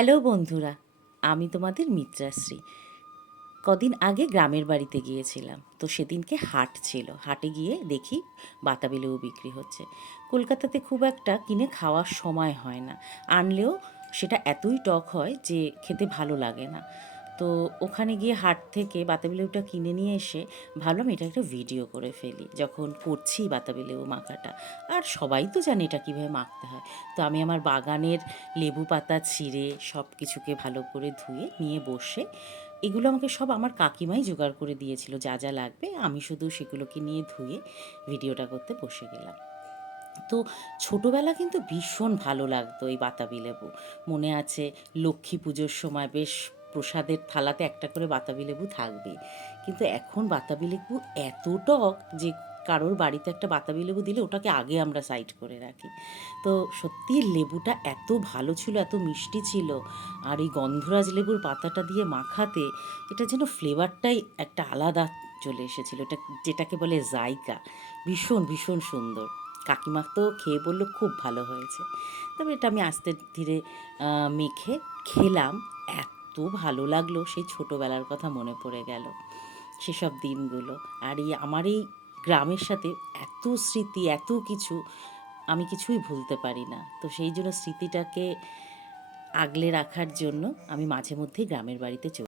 Hello বন্ধুরা, আমি তোমাদের মিত্রাশ্রী। কদিন আগে গ্রামের বাড়িতে গিয়েছিলাম, তো সেদিনকে হাট ছিল। হাটে গিয়ে দেখি বাতাবি লেবু বিক্রি হচ্ছে। কলকাতাতে খুব একটা কিনে খাওয়ার সময় হয় না, আনলেও সেটা এতই টক হয় যে খেতে ভালো লাগে না। তো ওখানে গিয়ে হাট থেকে বাতাবি লেবুটা কিনে নিয়ে এসে ভাবলাম এটা একটা ভিডিও করে ফেলি, যখন করছি বাতাবি লেবু মাখাটা। আর সবাই তো জানে এটা কীভাবে মাখতে হয়। তো আমি আমার বাগানের লেবু পাতা ছিঁড়ে সব কিছুকে ভালো করে ধুয়ে নিয়ে বসে, এগুলো আমাকে সব আমার কাকিমাই জোগাড় করে দিয়েছিল, যা যা লাগবে আমি শুধু সেগুলোকে নিয়ে ধুয়ে ভিডিওটা করতে বসে গেলাম। তো ছোটোবেলা কিন্তু ভীষণ ভালো লাগতো এই বাতাবি লেবু। মনে আছে লক্ষ্মী পুজোর সময় বেশ প্রসাদের থালাতে একটা করে বাতাবি লেবু থাকবে। কিন্তু এখন বাতাবি লেবু এত টক যে কারোর বাড়িতে একটা বাতাবি লেবু দিলে ওটাকে আগে আমরা সাইড করে রাখি। তো সত্যি লেবুটা এত ভালো ছিল, এত মিষ্টি ছিল। আর এই গন্ধরাজ লেবুর পাতাটা দিয়ে মাখাতে এটা যেন ফ্লেভারটাই একটা আলাদা চলে এসেছিলো, এটা যেটাকে বলে জাইকা। ভীষণ ভীষণ সুন্দর। কাকিমা তো খেয়ে বললো খুব ভালো হয়েছে। তবে এটা আমি আস্তে ধীরে মেখে খেলাম। এত ভালো লাগলো, সেই ছোটোবেলার কথা মনে পড়ে গেল, সেসব দিনগুলো। আর এই আমার এই গ্রামের সাথে এত স্মৃতি, এত কিছু, আমি কিছুই ভুলতে পারি না। তো সেই জন্য স্মৃতিটাকে আগলে রাখার জন্য আমি মাঝে মধ্যেই গ্রামের বাড়িতে চলি।